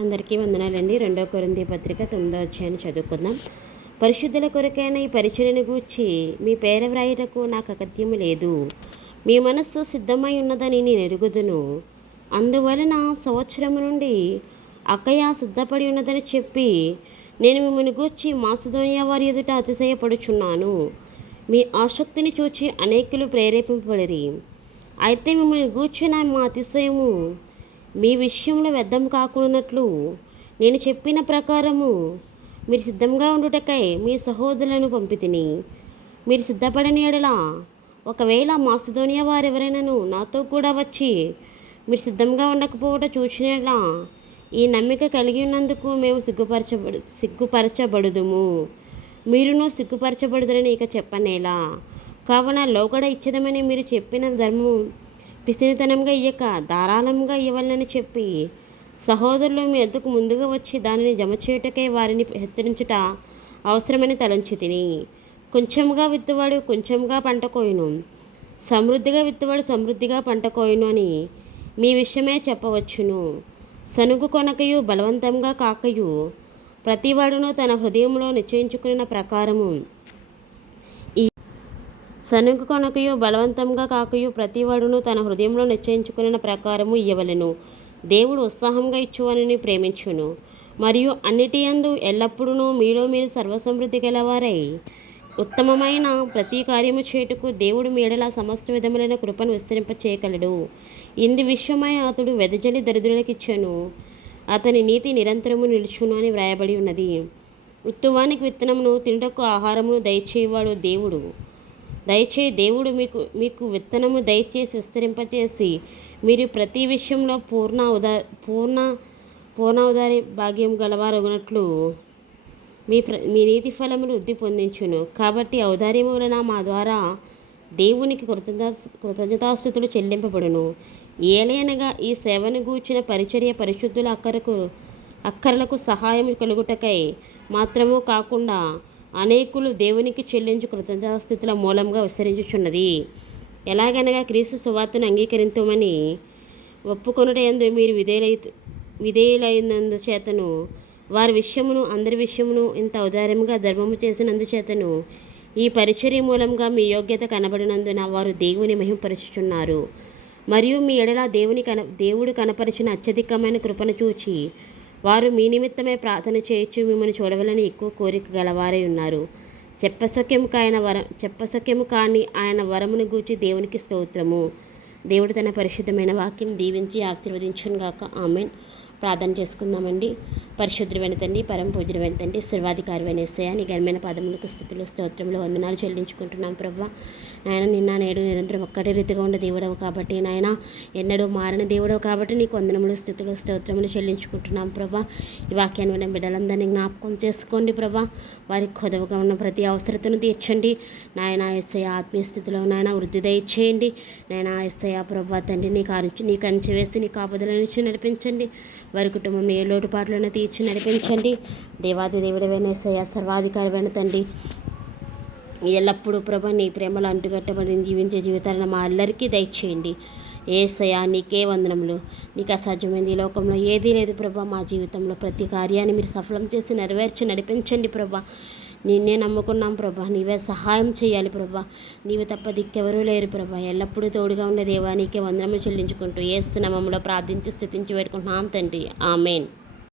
అందరికీ వందనాలండి. 2 కొరింథీ పత్రిక 9వ అధ్యాయాన్ని చదువుకుందాం. పరిశుద్ధుల కొరకైన ఈ పరిచర్యను గూర్చి మీ పేర వ్రాయుటకు నాకు అగత్యము లేదు. మీ మనస్సు సిద్ధమై ఉన్నదని నేను ఎరుగుదును. అందువలన సంవత్సరము నుండి అకయ సిద్ధపడి ఉన్నదని చెప్పి నేను మిమ్మల్ని గూర్చి మాసిదోనియా వారి ఎదుట అతిశయపడుచున్నాను. మీ ఆసక్తిని చూచి అనేకులు ప్రేరేపింపబడిరి. అయితే మిమ్మల్ని గూర్చిన మా అతిశయము మీ విషయంలో వ్యర్థం కాకున్నట్లు నేను చెప్పిన ప్రకారము మీరు సిద్ధంగా ఉండుటకై మీ సహోదరులను పంపితిని. మీరు సిద్ధపడని ఎడల ఒకవేళ మాసిదోనియా వారెవరైనాను నాతో కూడా వచ్చి మీరు సిద్ధంగా ఉండకపోవడం చూసినట్లా ఈ నమ్మిక కలిగి ఉన్నందుకు మేము సిగ్గుపరచబడుదుము. మీరును సిగ్గుపరచబడుదరని ఇక చెప్పనేలా. కావున లోగడ ఇచ్చదమని మీరు చెప్పిన ధర్మము పిసినితనంగా ఇయ్యక ధారాళంగా ఇవ్వాలని చెప్పి సహోదరులు మీ ఎద్దుకు ముందుగా వచ్చి దానిని జమ చేయుటకై వారిని హెచ్చరించుట అవసరమని తలంచి తిని. కొంచెంగా విత్తువాడు కొంచెంగా పంట కోయును, సమృద్ధిగా విత్తువాడు సమృద్ధిగా పంట కోయును అని మీ విషయమే చెప్పవచ్చును. సనుగు కొనకయు బలవంతంగా కాకయు ప్రతివాడును తన హృదయంలో నిశ్చయించుకున్న ప్రకారము సనుగు కొనకయు బలవంతంగా కాకయు ప్రతివాడును తన హృదయంలో నిశ్చయించుకున్న ప్రకారము ఇయ్యవలెను. దేవుడు ఉత్సాహంగా ఇచ్చువానిని ప్రేమించును. మరియు అన్నిటి యందు ఎల్లప్పుడూ మీలో మీరు సర్వసమృద్ధి గలవారై ఉత్తమమైన ప్రతి కార్యము చేయుటకు దేవుడు మీ ఎడల సమస్త విధములైన కృపను విస్తరింపచేయగలడు. ఇంది విషయమై అతడు వెదజల్లి దరిద్రులకిచ్చెను, అతని నీతి నిరంతరము నిలుచును అని వ్రాయబడి ఉన్నది. విత్తువానికి విత్తనమును తినుటకు ఆహారమును దయచేయువాడు దేవుడు. దేవుడు మీకు విత్తనము దయచేసి విస్తరింపచేసి మీరు ప్రతి విషయంలో పూర్ణ భాగ్యం గలవారగునట్లు మీ నీతి ఫలములు వృద్ధి పొందించును. కాబట్టి ఔదార్యము వలన మా ద్వారా దేవునికి కృతజ్ఞతాస్తుతులు చెల్లింపబడును. ఏలయనగా ఈ సేవను గూర్చిన పరిచర్య పరిశుద్ధుల అక్కరలకు సహాయం కలుగుటకై మాత్రము కాకుండా అనేకులు దేవునికి చెల్లించు కృతజ్ఞతాస్తుతుల మూలంగా విస్తరించుచున్నది. ఎలాగనగా క్రీస్తు సువార్తను అంగీకరించమని ఒప్పుకొనుట యందు మీరు విధేయులైనందు చేతను వారి విషయమును అందరి విషయమును ఇంత ఔదార్యముగా ధర్మము చేసినందుచేతను ఈ పరిచర్య మూలంగా మీ యోగ్యత కనబడినందున వారు దేవుని మహిమపరచుచున్నారు. మరియు మీ ఎడల దేవుడు కనపరిచిన అత్యధికమైన కృపను చూచి వారు మీ నిమిత్తమే ప్రార్థన చేయొచ్చు మిమ్మల్ని చూడవాలని ఎక్కువ కోరిక గలవారై ఉన్నారు. చెప్పసక్యము కాని ఆయన వరమును గూర్చి దేవునికి స్తోత్రము. దేవుడు తన పరిశుద్ధమైన వాక్యం దీవించి ఆశీర్వదించును గాక. ఆమెన్. ప్రార్థన చేసుకుందామండి. పరిశుద్ధమైన తండ్రి, పరమ పూజ్యుడైన తండ్రి, సర్వాధికారమైన యేసయ్య, నీ ఘనమైన పాదములకు స్తుతులు స్తోత్రములు వందనాలు చెల్లించుకుంటున్నాం ప్రభా. నాయన నిన్న నేడు నిరంతరం ఒక్కటే రీతిగా ఉన్న దేవుడవు కాబట్టి నాయన ఎన్నడూ మారని దేవుడవు కాబట్టి నీకు వందనములు స్తుతులు స్తోత్రములు చెల్లించుకుంటున్నాం ప్రభా. ఈ వాక్యాన్ని విన్న బిడ్డలందరినీ జ్ఞాపకం చేసుకోండి ప్రభా. వారికి కొదవగా ఉన్న ప్రతి అవసరతను తీర్చండి నాయన. యేసయ్య ఆత్మీయ స్థితిలో నాయన వృద్ధి దయచేయండి నాయన. యేసయ్య ప్రభా తండ్రి నీ కంచె వేసి నీ కాపుదల నుంచి నడిపించండి. వారి కుటుంబం ఏ లోటుపాట్లను తీర్చి నడిపించండి. దేవాది దేవుడైన యేసయ్య, సర్వాధికారమైన తండ్రి, ఎల్లప్పుడూ ప్రభా నీ ప్రేమలో అంటుకట్టబడి జీవించే జీవితాలను మా అందరికీ దయచేయండి. యేసయ్య నీకే వందనములు. నీకు అసాధ్యమైంది ఈ లోకంలో ఏదీ లేదు ప్రభా. మా జీవితంలో ప్రతి కార్యాన్ని మీరు సఫలం చేసి నెరవేర్చి నడిపించండి ప్రభా. నిన్నే నమ్ముకున్నాం ప్రభా. నీవే సహాయం చేయాలి ప్రభా. నీవు తప్ప దిక్కెవరూ లేరు ప్రభా. ఎల్లప్పుడూ తోడుగా ఉండే దేవా నీకే వందనములు చెల్లించుకుంటూ యేసు నామములో ప్రార్థించి స్తుతించి వేడుకుంటున్నాం తండ్రి. ఆమెన్.